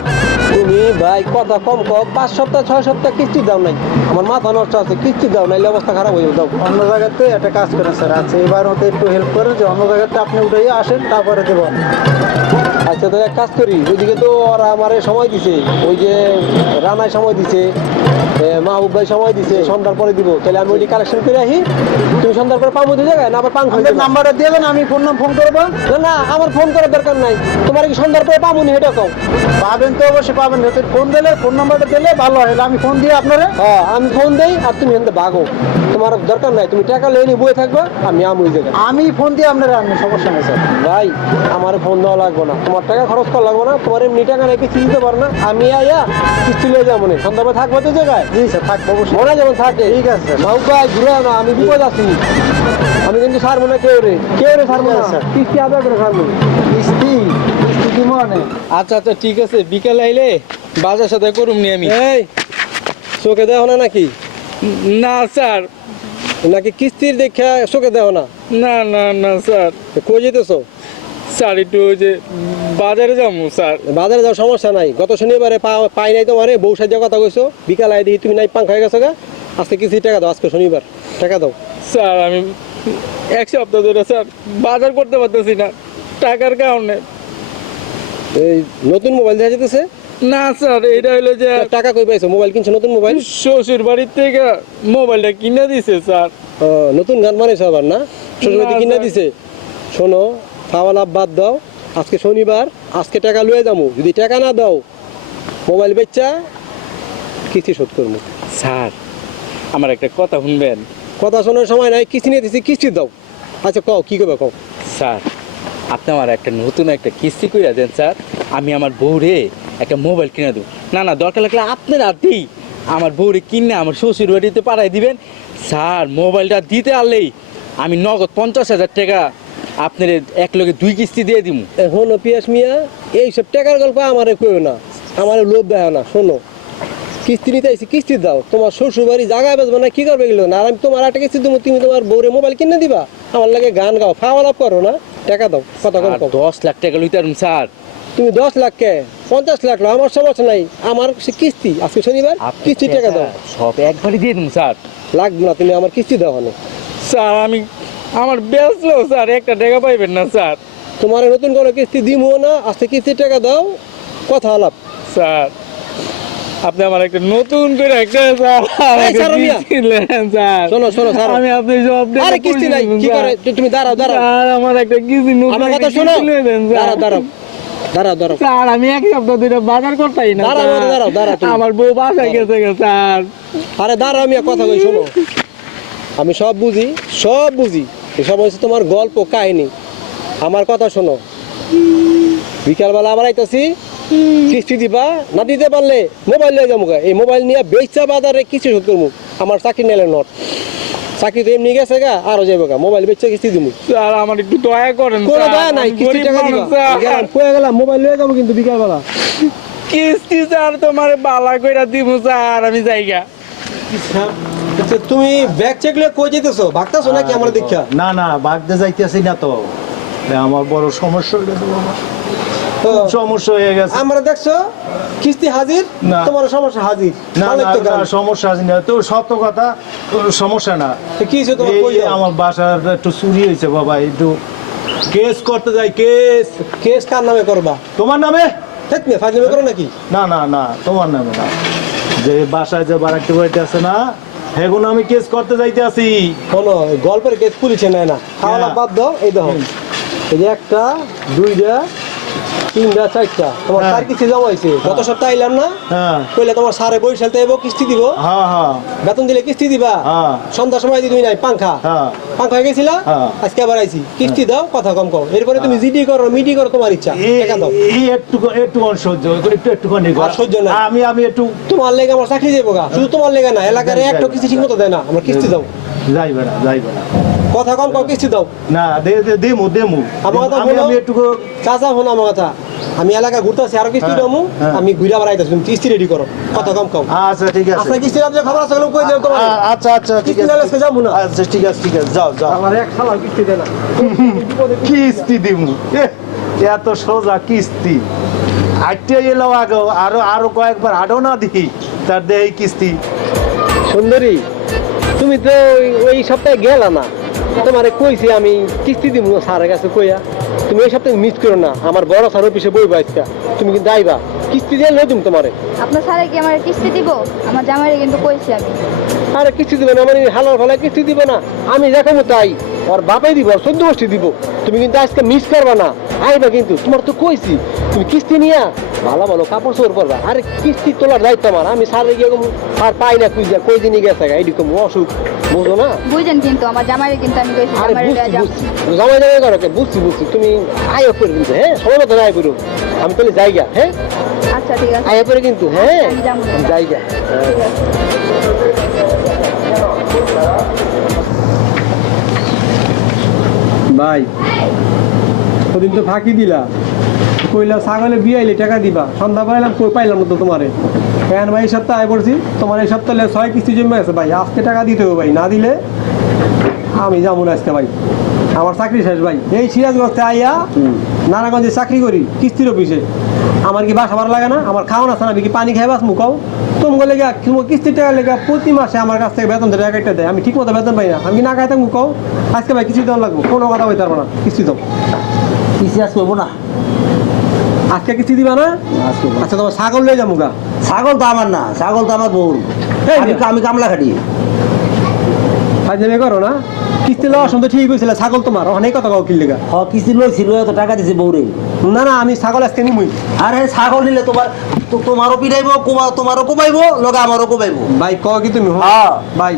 তুমি ভাই কথা কম কম 5 সপ্তাহ 6 সপ্তাহ কিস্তি দাও নাই আমার মাথা নষ্ট আছে কিস্তি দাও নাইলে অবস্থা খারাপ হয়ে যাও অন্য জায়গাতে একটা কাজ করেন স্যার আচ্ছা এবার মতো একটু হেল্প করেন যে অন্য জায়গাতে আপনি উঠে আসেন তারপরে দেবো আচ্ছা আচ্ছা তাহলে এক কাজ করি, ওইদিকে তো ওরা আমারে সময় দিছে, ওই যে রানায় সময় দিছে, মাহবুব ভাই সময় দিছে, সন্ধ্যার পরে দিব। তাহলে আমি ওইটি কালেকশন করে আসি, তুমি সন্ধ্যার পরে পাবো তো জায়গায় না আবার পাং খাই আপনার নাম্বারটা দিয়ে দেন, আমি ফোন করবো। না না আমার ফোন করার দরকার নাই, তোমার কি সন্ধ্যার পরে পাবো নি এটা কও। পাবেন তো অবশ্যই পাবেন, যদি ফোন দিলে ফোন নাম্বারটা দিলে ভালো হয়, আমি ফোন দিয়ে আপনারা হ্যাঁ আমি ফোন দেই আর তুমি এখান থেকে ভাগো, তোমার দরকার নাই, তুমি টাকা লয়ে নিয়ে বয়ে থাকবা, আমি ওই জায়গায়। আমি ফোন দিয়ে আপনারা আনবেন, সমস্যা নেই স্যার। ভাই আমার ফোন দেওয়া লাগবে না, তোমার টাকা খরচ করা লাগবে না, তোমার এমনি টাকা নাকি কিস্তি দিতে পারো না, আমি আইয়া কিস্তি লিয়ে যাবো না, সন্ধ্যাবে থাকবো তো জায়গায়। জি স্যার, থাকবো অবশ্যই। মনে যেমন থাকে। ঠিক আছে স্যার। মাহবুব ভাই ঘুরে না, আমি বিপদ আছি, আমি কিন্তু ছাড়বো না কেউ রে ছাড়বো না, ঠিক আছে, স্যার। কিস্তি আদায় করে ছাড়বো। কিস্তি কি মনে? আচ্ছা আচ্ছা ঠিক আছে, বিকাল আইলে বাজার সাথে করুম নি আমি। এই চোখে দেও না নাকি, না স্যার, নাকি কিস্তির দেখা চোখে দেও না? না না না স্যার, কই যেতেছো? স্যার একটু ওই যে বাজারে যাবো স্যার। বাজারে যাও, সমস্যা নাই, গত শনিবারে পাই নাই তোমারে, বউ সাজা কথা কইছো, বিকাল আই দেখি তুমি নাই পাং খাই গেছো গা, আজকে কিস্তি টাকা দাও, আজকে শনিবার টাকা দাও। স্যার আমি এক সপ্তাহ ধরে স্যার বাজার করতে পারতেছি না টাকার কারণে। এই নতুন মোবাইল দেখা যেতেছে? না স্যার, এটা হলো যে টাকা কই পাইছো? মোবাইল কিনছো, নতুন মোবাইল? শ্বশুর বাড়ির থেকে মোবাইলটা কিনে দিছে স্যার। নতুন গান বানাইছো আবার না? শ্বশুরবাড়ি কিনা স্যার। দিছে? শোনো, খাওয়া লাভ বাদ দাও, আজকে শনিবার, আজকে টাকা লয়ে যাবো, যদি টাকা না দাও মোবাইল বেচা কিস্তি শোধ করবো। স্যার আমার একটা কথা শুনবেন? কথা শোনার সময় নাই, কিস্তি নিয়ে দিছি, কিস্তি দাও। আচ্ছা কও কি করবে কও। স্যার আপনি আমার একটা নতুন একটা কিস্তি কইরা দেন স্যার, আমি আমার বউরে একটা মোবাইল কিনে দেবো। না না দরকার লাগলে আপনার হাতেই আমার বউরে কিনে আমার শ্বশুর বাড়িতে পাঠাই দিবেন স্যার। মোবাইলটা দিতে পারলেই আমি নগদ 50,000 টাকা আপনার এক লগে 2 কিস্তি দিয়ে দিব। এখন পিয়াস মিয়া এইসব টাকার গল্প আমারে কইও না, আমারে লোভ দেয় না। শোনো, কিস্তি নিতে আইছি, কিস্তি দাও, তোমার শ্বশুর বাড়ি জায়গায় বেচবো না, কি করবে গেলো না, আর আমি তোমার একটা কিস্তি দেবো, তুমি তোমার বউরে মোবাইল কিনে দিবা, আমার লাগে গান গাও, খাওয়া লাভ করো না, টাকা দাও। কথা কম কও। 10 লাখ টাকা লইতাম স্যার। তুমি 10 লাখ কে 50 লাখ লো, আমার সমস্যা নাই, আমার সে কিস্তি আজকে শনিবার, কিস্তি টাকা দাও। সব একবারই দিয়ে দিন স্যার। লাগবে না, তুমি আমার কিস্তি দাও না। স্যার আমি আমার বেচলো স্যার একটা টাকা পাইবেন না স্যার। তোমার নতুন কোনো কিস্তি দিমও না, আজকে কিস্তির টাকা দাও, কথা আলাপ। স্যার আপনি আমার একটা নতুন করে একটা স্যার এই ছাড়ো মিয়া। স্যার শোনো শোনো স্যার, আমি আপনি সব টাকা আরে কিস্তি নাই, কি করে তুমি দাঁড়াও দাঁড়াও, স্যার আমার একটা কিস্তি নতুন আমার একটা কথা শোনো, কিস্তি লয়ে দেন, স্যার। দাঁড়াও দাঁড়াও দাঁড়াও দাঁড়াও স্যার আমি এক সপ্তাহ ধরে বাজার করতেই না দাঁড়াও, স্যার। দাঁড়াও, দাঁড়াও তুমি। আমার বউ বাসায় গেছে গে, স্যার। আরে দাঁড়াও, আমি এক কথা কই শোনো, আমি সব বুঝি, সব বুঝি, এসব হচ্ছে তোমার গল্প কাহিনী, আমার কথা শোনো। বিকালবেলা আবার আইতাছি, কিস্তি দিবা, না দিতে পারলে মোবাইল নিয়ে যাবো, এই মোবাইল নিয়ে বেচা বাজারে কিস্তি শোধ করবো, আমার চাকরি নিলে নট, চাকরি তো এমনি গেছে গা, আরো যাবো গা, মোবাইল বেচা কিস্তি দিব। স্যার আমার একটু দয়া করেন কোনো স্যার, দয়া নাই, আমি কিস্তি গরিব টাকা মানুষ, দিবা, স্যার। গেলাম কয়ে গেলাম, মোবাইল নিয়ে যাবো কিন্তু বিকালবেলা। কিস্তি স্যার তোমার বালা কইরা দিব স্যার, আমি যাইগা। তুমি ব্যাগ চেক লিয়ে কই যেতেছো, ভাগতাছো নাকি আমার দেখা? না না বাগদে যাইতেছি না তো, আমার বড় সমস্যা হয়ে গেছে বাবা, খুব সমস্যা হয়ে গেছে। আমরা দেখছো কিস্তি হাজির, না। তোমার সমস্যা হাজির। না ভালোই না তো গান। না, সমস্যা আছে না তো, সত্য কথা, সমস্যা না। তো কি হয়েছে তোমার, কই এই যাও? আমার বাসার একটু চুরি হয়েছে বাবা, একটু কেস করতে যাই, কেস। কেস কার নামে করবা? তোমার নামে? ঠিক না, ফাজলামি করো নাকি? না না না, তোমার নামে না, যে বাসায় যে বারাকটি বাড়িতে আছে না, এখন আমি কেস করতে যাইতে আছি। শোনো, এই গল্পের কেস পুলিশে নেয় না, খাওয়া হ্যাঁ। বাদ দাও। এই দেখো, এই যে একটা, দুইটা, তিনটা, চারটা, তোমার হ্যাঁ। চার কিস্তি জমা হয়েছে। গত সপ্তাহে আইলাম না, হ্যাঁ কইলে তোমার সারে বরিশালতে এবো, কিস্তি দিব, হ্যাঁ হ্যাঁ বেতন দিলে কিস্তি দিবা, হ্যাঁ সন্ধ্যার সময় দিই নাই পাংখা, হ্যাঁ পাংখা হয়ে গেছিলা, হ্যাঁ। আজকে আবার আইছি, কিস্তি দাও, কথা কম কও। এরপরে তুমি জিডি করো, মিডি করো, তোমার ইচ্ছা, টাকা দাও। এই একটু সহ্য একটুখানি আর সহ্য নাই। আমি একটু তোমার লেগে আমার চাকরি যাবো গা, শুধু তোমার লেগে না, এলাকার যাই, একটা যাই। কিস্তি ঠিক মতো দেয় না, আমরা কিস্তি দাও, যাইবে না কথা কম কও, কিস্তি দাও। না, দেমু আমার কথা আমি বলো। আমি একটু চাচা ফোন আমার কথা, আমি এলাকা ঘুরতে আছি, আরো কিস্তি হ্যাঁ, দামু, হ্যাঁ। আমি ঘুরে আবার আইতাছি, তুমি কিস্তি রেডি করো, কথা কম কও। আচ্ছা ঠিক আছে, আপনার কিস্তি রাজ্যে খবর আছে, কই দিলাম তোমার, আচ্ছা ঠিক কিস্তি দিলে আজকে আছে, যাবো না। আচ্ছা ঠিক আছে যাও আমার এক সালার কিস্তি দেয় না। কিস্তি দিমু এত সোজা কিস্তি আটটে এলো আগে, আরো কয়েকবার আরো না দিই তার দেই কিস্তি। সুন্দরী, তুমি তো ওই সপ্তাহে গেলা না, তোমারে কইছি আমি কিস্তি দিব স্যারের কাছে কইয়া, তুমি এই সপ্তাহে মিস করো না, আমার বড় স্যার অফিসে বই আজকে, তুমি কিন্তু আইবা, কিস্তি দিয়ে লই তুমি তোমারে। আপনার স্যারে কি আমার কিস্তি দিব? আমার জামাইরে কিন্তু কইছি আমি। আরে কিস্তি দিবে না মানে হালার ফালা কিস্তি দিব না, আমি দেখাবো তাই, ওর বাপাই দিব, আর 14 গোষ্ঠী দিব। তুমি কিন্তু আজকে মিস করবা না, আইবা কিন্তু, তোমার তো কইছি তুমি কিস্তি নিয়া ভালো ভালো কাপড় চোপড় পরবা। আরে কিস্তি তোলার দায়িত্ব আমার, আমি স্যারে গিয়ে আর পাই না খুঁজা কই দিনই গেছে এইরকম অসুখ, বুঝো না? বুঝেন কিন্তু আমার জামাইরে কিন্তু আমি কইছি আরে জামাইরে লইয়া যাও। বুঝছি জামাই জামাই করো বুঝছি তুমি আয়ো করে কিন্তু, হ্যাঁ সময় মতো আয় করো, আমি তাহলে জায়গা, হ্যাঁ আচ্ছা ঠিক আছে। আয় করে কিন্তু, হ্যাঁ আমি যাবো। জায়গা। ঠিক আছে। ভাই ওদিন তো ফাঁকি দিলা, কইলা ছাগলে বিয়াইলে টাকা দিবা, সন্ধ্যা পাইলাম কই পাইলাম না তো তোমারে। কেন ভাই এই সপ্তাহে আয় করছি, তোমার এই সপ্তাহে 6 কিস্তি জমে আছে ভাই, আজকে টাকা দিতে হবে ভাই, না দিলে আমি যাবো না আজকে ভাই, আমার চাকরি শেষ ভাই। এই সিরাজগঞ্জে আইয়া নারায়ণগঞ্জে চাকরি করি কিস্তির অফিসে, আমার কি বাসা ভাড়া লাগে না, আমার খাওয়া আছে না, আমি কি পানি খাই বাস মুখাও তোমাকে লেগে কিস্তির টাকা লেগে প্রতি মাসে আমার কাছ থেকে বেতন দেয়, একটা দেয়, আমি ঠিক মতো বেতন পাই না, আমি কি না খাইতে মুখাও। আজকে ভাই কিস্তি দেওয়া লাগবো, কোনো কথা বলতে পারবো না, কিস্তি দাও। কিস্তি আজ করবো না, আজকে কিস্তি দিবা না? আজকে আচ্ছা তোমার ছাগল লয়ে যাবো গা। ছাগল তো আমার না, ছাগল তো আমার বউর, আমি কামলা খাটি। ফাজলামি করো না, কিস্তি লওয়ার সময় তো ঠিক হয়েছিল, ছাগল তোমার অনেক কথা কাউ কিনলে গা। হ কিস্তি লইছিল, তো টাকা দিছে বউরে। না না আমি ছাগল আজকে নিমুই। আরে ছাগল নিলে তোমারও পিড়াইবো, তোমারও কোবাইবো, লগে আমারও কোবাইবো। ভাই ক কি তুমি হ্যাঁ ভাই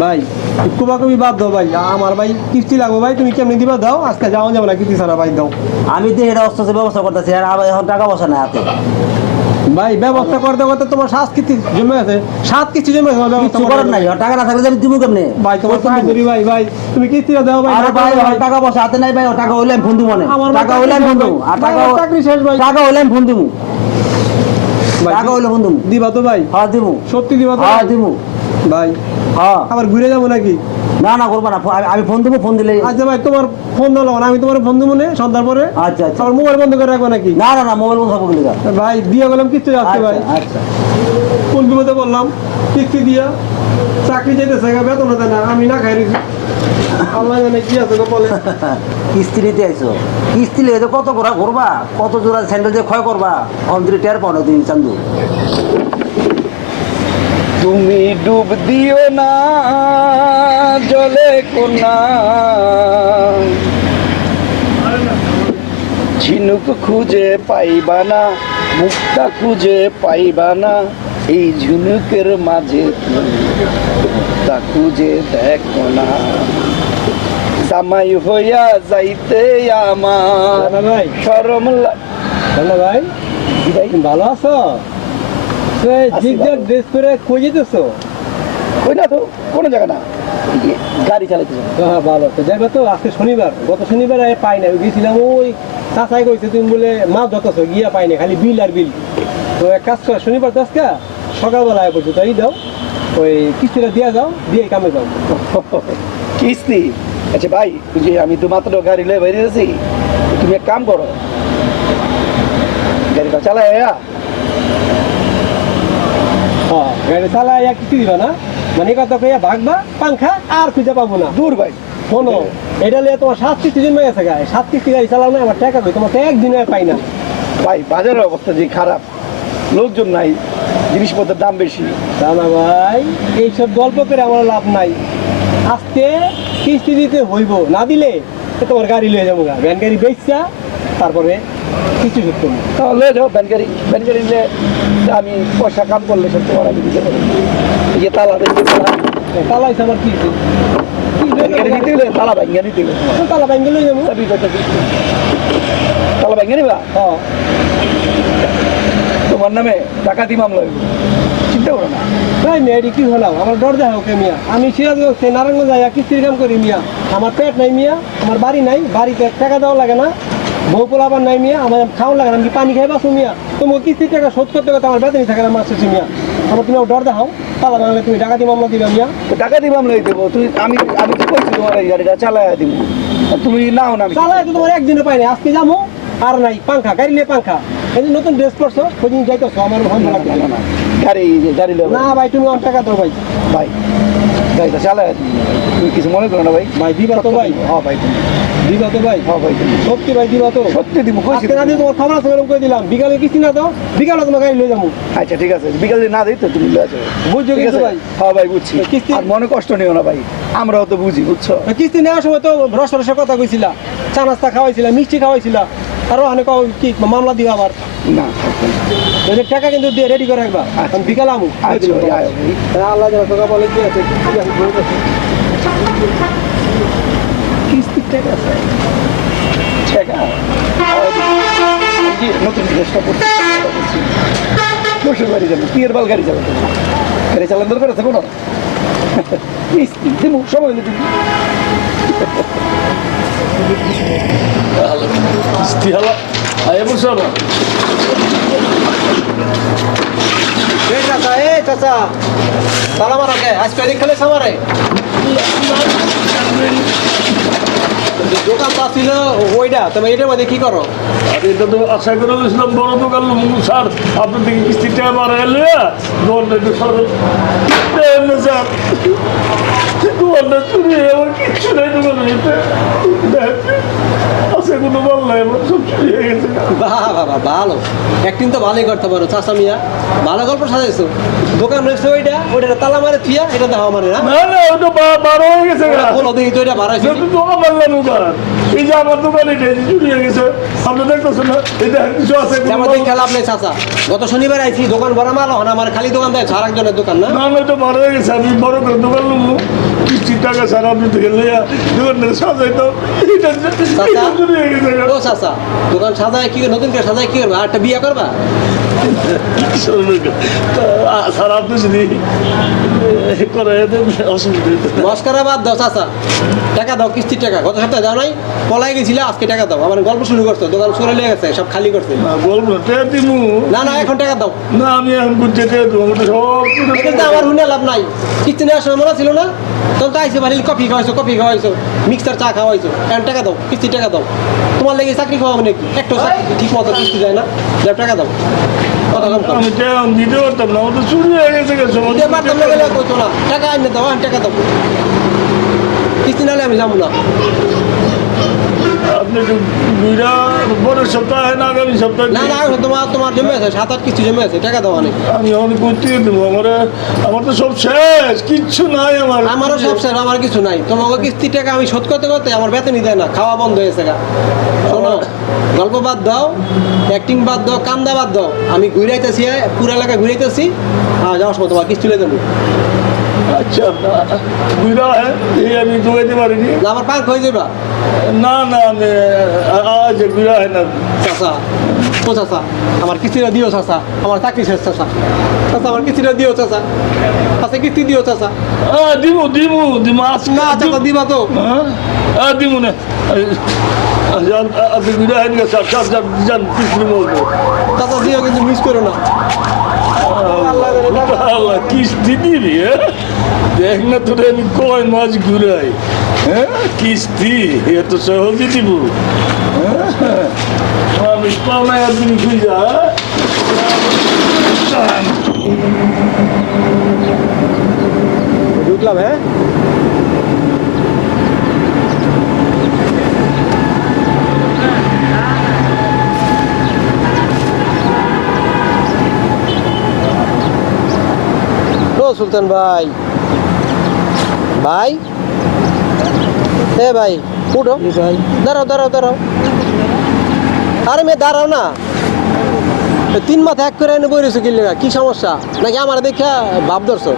ভাই কুবাকুবি বাদ দাও ভাই, আমার ভাই কিস্তি লাগবো ভাই, তুমি কেমনি দিবা দাও, আজকে যাও যাবো না কিস্তি ছাড়া ভাই দাও। আমি তো এটা অস্ত্র ব্যবস্থা করতেছি, আর আমার এখন টাকা পয়সা নাই হাতে। ভাই ব্যবস্থা করতে করতে তোমার 7 কিস্তি জমে আছে, 7 কিস্তি জমে আছে, ব্যবস্থা কিছু করার নাই, টাকা না থাকলে আমি দিব কেমনে? ভাই তোমার পায়ে ধরি ভাই, ভাই তুমি কিস্তিটা দাও ভাই। আরে ভাই টাকা পয়সা হাতে নাই ভাই, টাকা হইলে আমি ফোন দিব না, আমার টাকা হইলে আমি ফোন দিব, আর টাকা চাকরি শেষ ভাই, টাকা হইলে আমি ফোন দিব, ভাই, টাকা হইলে ফোন দিব। দিবা তো ভাই? হ্যাঁ দিব, সত্যি দিবা তো হ্যাঁ দিব। ভাই? হ্যাঁ আবার ঘুরে যাবো নাকি? না না করবো না, আমি ফোন দেবো, ফোন দিলে। আচ্ছা ভাই তোমার ফোন দাও না, আমি তোমার ফোন দেবো না সন্ধ্যার পরে। আচ্ছা আচ্ছা। আমার মোবাইল বন্ধ করে রাখবো নাকি? না না না মোবাইল বন্ধ থাকবো কিন্তু। ভাই দিয়ে গেলাম কিস্তি যাচ্ছে ভাই, আচ্ছা কোন বিপদে বললাম, কিস্তি দিয়া চাকরি যেতেছে বেতন দেয় না, আমি না খাই রেখি, আল্লাহ জানে কি আছে বলে। কিস্তি নিতে আইসো, কিস্তি লেগে তো কত করা করবা, কত জোড়া স্যান্ডেল যে ক্ষয় করবা, অন্তরে টের পাও না তুমি চান্দু। তুমি ডুব দিও না জলে কোনা, ঝিনুক খুঁজে পাইবা না, মুক্তা খুঁজে পাইবা না, এই ঝিনুকের মাঝে মুক্তা খুঁজে দেখো না, জামাই হইয়া যাইতে আমার ভাই শরম ভালো ভাই, ভালো আছো? জিগজাগ ড্রেস করে কই যেতেছো? কই না তো কোনো জায়গা না, গাড়ি চালাইতেছে। হ্যাঁ ভালো তো যাইবা তো, আজকে শনিবার, গত শনিবার পাই না, গেছিলাম ওই চাচাই কইছে তুমি বলে মাছ ধরতেছো, গিয়া পাই না, খালি বিল আর বিল। তো এক কাজ করো, শনিবার তো আজকে সকালবেলা আয় করছো, তাই দাও ওই কিস্তিটা দিয়া যাও, দিয়ে কামে যাও। কিস্তি? আচ্ছা ভাই ওই যে আমি তো মাত্র গাড়ি লয়ে বেরিয়ে আছি, তুমি এক কাম করো, গাড়িটা চালায় হ্যাঁ গাড়ি চালাই কিস্তি দিবা না, মানে কথা কইয়া ভাগবা পাংখা আর খুঁজে পাবো না। দূর ভাই। শোনো এটা লিয়ে তোমার 7 কিস্তি জমে গেছে গায়ে, 7 কিস্তি গাড়ি চালাও না, আমার টাকা কই, তোমার তো একদিনে পাই না। ভাই বাজারের অবস্থা যে খারাপ, লোকজন নাই, জিনিসপত্রের দাম বেশি। তা না ভাই, এইসব গল্প করে আমার লাভ নাই, আজকে কিস্তি দিতে হইব, না দিলে তোমার গাড়ি লয়ে যাবো, ভ্যান গাড়ি বেচছা তারপরে কিস্তি শোধ করবো। তাহলে যাও ভ্যান গাড়ি নিলে আমি পয়সা কাম করলে সব তোমার আমি দিতে পারি। এই যে তালা দেখি, তালা হয়েছে আমার কি ভ্যান গাড়ি নিতে গেলে তালা ভাঙ্গা নিতে গেলে তালা ব্যাঙ্গে লয়ে যাবো। তালা ভাঙ্গা নিবা, হ্যাঁ তোমার নামে ডাকাতি মামলা হইব, চিন্তা করো না। তাই মেয়ে এটি কি হলাম, আমার ডর দেখা ওকে মিয়া, আমি সিরাজগঞ্জ নারায়ণগঞ্জ যাই কিস্তির কাম করি মিয়া, আমার পেট নাই মিয়া, আমার বাড়ি নাই, বাড়িতে টাকা দেওয়া লাগে না, বউ পোলাবার নাই মিয়া, আমার খাওয়া লাগে না, আমি কি পানি খাই বাসু মিয়া, তোমার কিস্তির টাকা শোধ করতে করতে আমার বেতনই থাকে না মাস শেষে মিয়া, আমার তুমি ডর দেখাও, তালা ভাঙলে তুমি ডাকাতি মামলা দিবা মিয়া। তো ডাকাতি মামলা দেবো, তুই আমি আমি তো কইছি তোমার এই গাড়িটা চালায় দিব, তুমি নাও না। চালাই তো তোমার একদিনে পাই না, আজকে যাবো আর নাই পাংখা, গাড়ি নিয়ে পাংখা, এই যে নতুন ড্রেস করছো সেদিন যাইতেছো, আমার ভালো লাগবে গাড়ি গাড়ি না ভাই, তুমি অনেক টাকা দাও ভাই। ভাই গাড়িটা চালায় তুমি কিছু মনে করো না ভাই। ভাই দিবা তো ভাই? হ্যাঁ ভাই তুমি। দিবা তো ভাই? হ্যাঁ ভাই তুমি। সত্যি ভাই দিবা তো? সত্যি দিব কইছি। আজকে না দিয়ে তোমার খবর আছে এরকম করে দিলাম, বিকালে কিস্তি না দাও, বিকালে তোমার গাড়ি লয়ে যাবো। আচ্ছা ঠিক আছে, বিকালে না দিই তো তুমি লয়ে যাবে। বুঝছো ঠিক কিন্তু আছে ভাই? হ্যাঁ ভাই বুঝছি। কিস্তি- আর মনে কষ্ট নিও না ভাই, আমরাও তো বুঝি বুঝছো। কিস্তি নেওয়ার সময় তো রস রসের কথা কইছিলা, চা নাস্তা খাওয়াইছিলা, মিষ্টি খাওয়াইছিলা, আরো অনেক কি মামলা দিবা আবার। না ওদের টাকা কিন্তু দিয়ে রেডি করে রাখবা, আমি বিকালে আমু। আচ্ছা ভাই, আয় ভাই। আল্লাহ যারা তোকে বলে কি আছে, ঠিক আছে, বহুত আছে। কিস্তির টাকা আছে টাকা আমি নতুন চেষ্টা করছি শ্বশুর বাড়ি যাবো, পিয়ের বাল গাড়ি যাবো, গাড়ি চালান দরকার আছে কোনো কিস্তি দেবো সময় হলে তুমি। কিস্তি হলো আয় বসো না এই চাচা সালাম রাখে আজকে এদিক খেলে সামারে দোকান তো ছিল ওইটা, তুমি এটার মধ্যে কি করো? আর এটা তো আশা করে গেছিলাম বড় দোকান স্যার আপনার দিকে কিস্তি টাকা মারা এলে দোকানটা একটু সরল স্যার দোকানটা চুরি আমার কিচ্ছু নেই দোকানে আছে কোনো বল নাই আমার সব চুরি হয়ে গেছে বাবা ভালো, একদিন তো ভালোই করতে পারো চাচা মিয়া, ভালো গল্প সাজাইছো। দোকান রয়েছে ওইটা তালা মারে থুইয়া এটা দেখো আমার না না না ওটা বারো হয়ে গেছে বলো দেখি তো এটা বাড়াইছি। সেটা তো আমার দোকান এই যে আমার দোকান এটা চুরি হয়ে গেছে আপনি দেখতেছেন না এটা কিছু আছে কোনো আমার মাল- দিন খেলা আপনি চাচা, গত শনিবার আইছি দোকান ভরা মাল হন, আমার খালি দোকান দেয় আর একজনের দোকান না। না না এটা বড় হয়ে গেছে আমি বড় করে দোকান নেবো কিস্তির টাকা স্যার আপনি থেকে লইয়া দোকানটা সাজাইতো এটা চাচা চুরি হয়ে গেছে ও চাচা দোকান সাজায় কি নতুন করে সাজায় কি করবা, আর একটা বিয়ে করবা? স্যার আপনি যদি করে দেন অসুবিধা হতো না। মস্কারা বাদ দাও চাচা, টাকা দাও, কিস্তির টাকা গত সপ্তাহে দাও নাই, পলাই গেছিল, আজকে টাকা দাও। আমার গল্প শুরু করছো, দোকান সরে লেগে গেছে, সব খালি করছে। না বলবো না টেয়া দিমু না না এখন টাকা দাও, না আমি এখন বুঝতে টেয়া দেবো আমার তো সব এটা তো আমার হুনে লাভ নাই। কিস্তি নেওয়ার সময় মনে ছিল না, তখন তো আইসে বাড়ি কফি খাওয়াইছো মিক্সার চা খাওয়াইছো, এখন টাকা দাও, কিস্তির টাকা দাও। তোমার লেগে চাকরি খাওয়াবো নাকি? একটু ঠিক মতো কিস্তি যায় না, যাও টাকা দাও। কথা কম করো। আমি টেয়া দিতে পারতাম না আমার তো চুরি হয়ে গেছে দিতে পারতাম না বলে কইতো না, টাকা আইনে দাও, এখন টাকা দাও। কিস্তি নাহলে আমি যাবো না। আপনি একটু দুইটা পরের সপ্তাহে না আগামী সপ্তাহে না না তোমার জমে আছে, 7-8 কিস্তি জমে আছে, টাকা দাও অনেক। আমি অনেক করতে দেবো আমার তো সব শেষ কিচ্ছু নাই আমার আমারও সব স্যার, আমার কিছু নাই। তোমাকে কিস্তির টাকা আমি শোধ করতে করতে আমার বেতনই দেয় না, খাওয়া বন্ধ হয়েছে গা। শোনো, গল্প বাদ দাও, অ্যাক্টিং বাদ দাও, কান্দা বাদ দাও। আমি ঘুরাইতেছি, পুরো এলাকা ঘুরাইতেছি, যাওয়ার সময় তোমার কিস্তি তুলে দেবো। আচ্ছা দুইটা এই আমি যোগাইতে পারিনি না আমার পার্ক হয়ে যাবা। না না আমি আজ দুইটা হয় না চাচা ও চাচা, আমার কিস্তিটা দিও চাচা, আমার চাকরি শেষ চাচা। চাচা আমার কিস্তিটা দিও চাচা, চাচা কিস্তি দিও চাচা। দিমু দিমু দিমু আজকে না চাচা দিবা তো? দিমু না আপনি দুইটা হয় না স্যার স্যার স্যার যান কিস্তি বলবো চাচা দিও, কিন্তু মিস করো না। আল্লাহ কিস্তি দিবি দেখ না তোরে আমি কয় মাছ ঘুরাই হ্যাঁ কিস্তি এত সহজে দিব আমি পাওনায় একদিন খুঁজা ঢুকলাম হ্যাঁ। সুলতান ভাই, ভাই এ ভাই উঠো, ভাই দাঁড়াও দাঁড়াও দাঁড়াও। আরে মেয়ে দাঁড়াও না, 3 মাথা এক করে এনে বইরেছো কি লেগা? কি সমস্যা নাকি আমার দেখা ভাব ধরছো?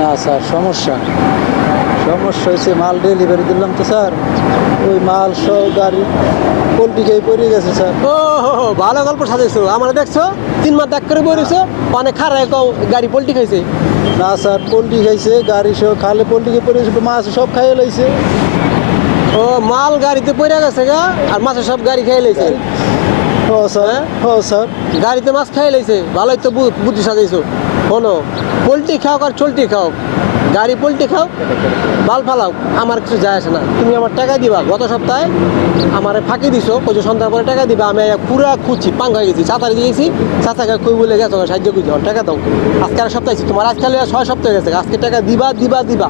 না স্যার, সমস্যা হয়েছে, মাল ডেলিভারি দিলাম তো স্যার, ওই মাল সব গাড়ি পোল্ট্রি খেয়ে পড়ে গেছে স্যার। ও হো, ভালো গল্প সাজাইছো, আমার দেখছো 3 মাথা এক করে বইরেছো, অনেক খারাপ গাড়ি পোল্ট্রি খাইছে। না স্যার, পোল্ট্রি খাইছে, গাড়ি সব খালে পোল্ট্রি খেয়ে পড়ে গেছে, মাছ সব খাইয়ে লাইছে। ও মাল গাড়িতে পড়ে গেছে গা, আর মাছের সব গাড়ি খেয়ে লাইছে। ও স্যার, ও স্যার, গাড়িতে মাছ খেয়ে লাইছে, ভালোই তো বুদ্ধি সাজাইছো। শোনো, পোল্ট্রি খাও আর চলটি খাও, গাড়ি পোল্ট্রি খাও বাল ফালাও আমার কিছু যায় আসে না। তুমি আমার টাকা দিবা। গত সপ্তাহে আমার ফাঁকি দিছো, কইছো সন্ধ্যার পরে টাকা দিবা। আমি পুরা খুঁজছি পাঙ্গ হয়ে গেছি, চাতারে দিয়েছি, চাচাকে কই বলে গেছো সাহায্য করছি, আমার টাকা দাও। আজকে আর সপ্তাহে তোমার আজকাল 6 সপ্তাহ গেছে, আজকে টাকা দিবা দিবা দিবা,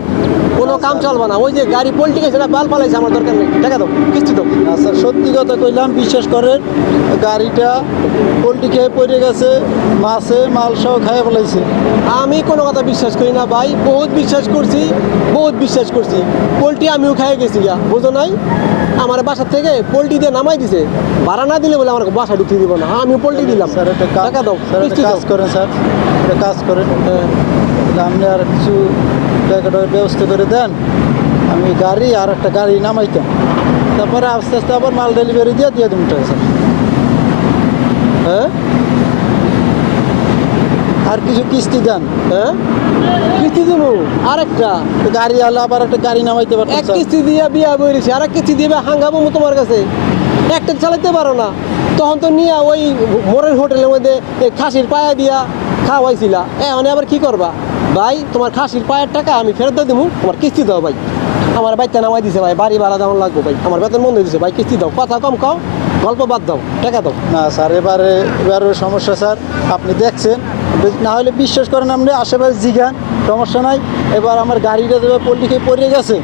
কোনো কাম চলবে না। ওই যে গাড়ি পোল্ট্রি গেছে বাল ফালাইছে, আমার দরকার নেই, টাকা দাও, কিস্তি দাও। না স্যার, সত্যি কথা কইলাম, বিশ্বাস করেন, গাড়িটা পোল্ট্রি খেয়ে পড়ে গেছে, মাছে মাল সহ খেয়ে ফেলাইছে। আমি কোনো কথা বিশ্বাস করি না ভাই, বহুত বিশ্বাস করছি, বহুত বিশ্বাস করছি। পোল্ট্রি আমিও খেয়ে গেছি গা, বুঝো নাই? আমার বাসার থেকে পোল্ট্রি দিয়ে নামাই দিছে, ভাড়া না দিলে বলে আমার বাসা ঢুকতে দিব না। আমি পোল্ট্রি দিলাম, স্যার একটা টাকা দাও, স্যার, একটা কিস্তি দাও। কাজ করেন স্যার, একটা কাজ করেন, তাহলে আপনি আর কিছু টাকাটার ব্যবস্থা করে দেন, আমি গাড়ি আর একটা গাড়ি নামাইতাম, তারপরে আস্তে আস্তে আবার মাল ডেলিভারি দিয়ে দিন টাকা স্যার। হ্যাঁ আর কিছু কিস্তি দেন, হ্যাঁ কিস্তি দেবো আরেকটা। গাড়ি আলা আবার একটা গাড়ি নামাইতে এক পারতেন স্যার। কিস্তি দিয়ে বিয়া বইরেছি, আর এক কিস্তি দিয়ে হাঙ্গাবো তোমার কাছে, একটা চালাতে পারো না। তখন তো নিয়ে ওই মোড়ের হোটেলের মধ্যে এই খাসির পায়া দিয়া খাওয়াইছিলা, এখন আবার কি করবা ভাই? তোমার খাসির পায়ের টাকা আমি ফেরত দিয়ে দেবো, তোমার কিস্তি দাও ভাই। আমার বাইকটা নামাই দিছে ভাই, বাড়ি ভাড়া দেওয়া লাগবো ভাই, আমার বেতন বন্ধ দিছে ভাই, কিস্তি দাও। কথা কম খাও, গল্প বাদ দাও, টাকা দাও। না স্যার, এবারে সমস্যা স্যার, আপনি দেখছেন, না হলে বিশ্বাস করেন, আপনি আশেপাশে জিগান, সমস্যা নাই। এবার আমার গাড়িটা দেবে পোল্ট্রি খেয়ে পড়ে গেছে,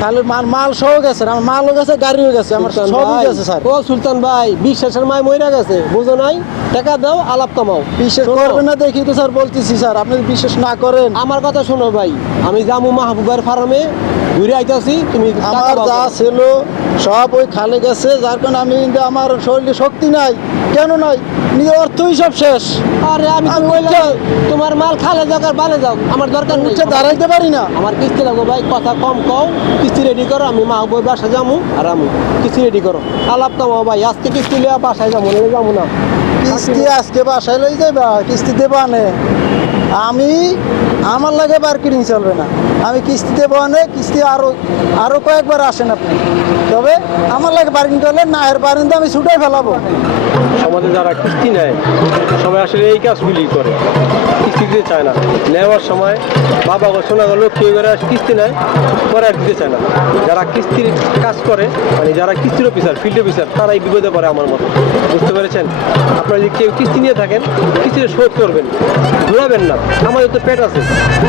খালি মাল সহ গেছে, আমার মালও গেছে, গাড়িও গেছে, আমার সুলতান সবই ভাই, গেছে স্যার। ও সুলতান ভাই, বিশ্বাসের মায় মইরা গেছে, বুঝো নাই? টাকা দাও, আলাপ কমাও। বিশ্বাস শোনো, করবেন না দেখি তো স্যার বলতেছি স্যার, আপনি যদি বিশ্বাস না করেন, আমার কথা শোনো ভাই, আমি যাবো মাহবুবার ফার্মে, ঘুরে আইতাছি, তুমি টাকা আমার দাও। যা ছিল সব ওই খালে গেছে, যার কারণে আমি কিন্তু আমার শরীরে শক্তি নাই, কেন নয়, নিজের অর্থই সব শেষ, আরে আমি তো আমি কইলাম, উঠে- তোমার মাল খালে যাও আর বালে যাও, আমার দরকার নেই। উঠে দাঁড়াইতে পারি না। আমার কিস্তি লাগবো ভাই, কথা কম কও, কিস্তি রেডি করো, আমি মাহবুব বাসায় যাবো আর আমি কিস্তি রেডি করো, আলাপ কমাও ভাই। আজকে কিস্তি লিয়া বাসায় যাবো, নাহলে যাবো না। কিস্তি আজকে বাসায় লই যাইবা, কিস্তি দেবা নে, আমি আমার লাগে মার্কেটিং চলবে না, আমি কিস্তি দেবো নে, কিস্তি আরো কয়েকবার আসেন আপনি, তবে আমার লাগে পার্কিং করলে না, এর পারেন আমি ছুটাই ফেলাবো। সমাজে যারা কিস্তি নেয় সবাই আসলে এই কাজগুলি করে, কিস্তি দিতে চায় না। নেওয়ার সময় বাবা শোনা গেল কেউ করে কিস্তি নেয়, পরে আর দিতে চায় না। যারা কিস্তির কাজ করে, মানে যারা কিস্তির অফিসার, ফিল্ড অফিসার, তারাই বিপদে পড়ে আমার মতো, বুঝতে পেরেছেন? আপনারা যদি কেউ কিস্তি নিয়ে থাকেন, কিস্তিটা শোধ করবেন, ঘুরাবেন না। আমাদের তো পেট আছে,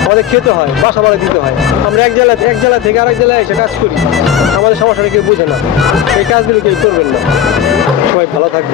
আমাদের খেতে হয়, বাসা ভাড়া দিতে হয়। আমরা এক জেলা থেকে আরেক জেলায় এসে কাজ করি, আমাদের সমস্যাটা কেউ বুঝে না। এই কাজগুলো কেউ করবেন না। সবাই ভালো থাকবেন।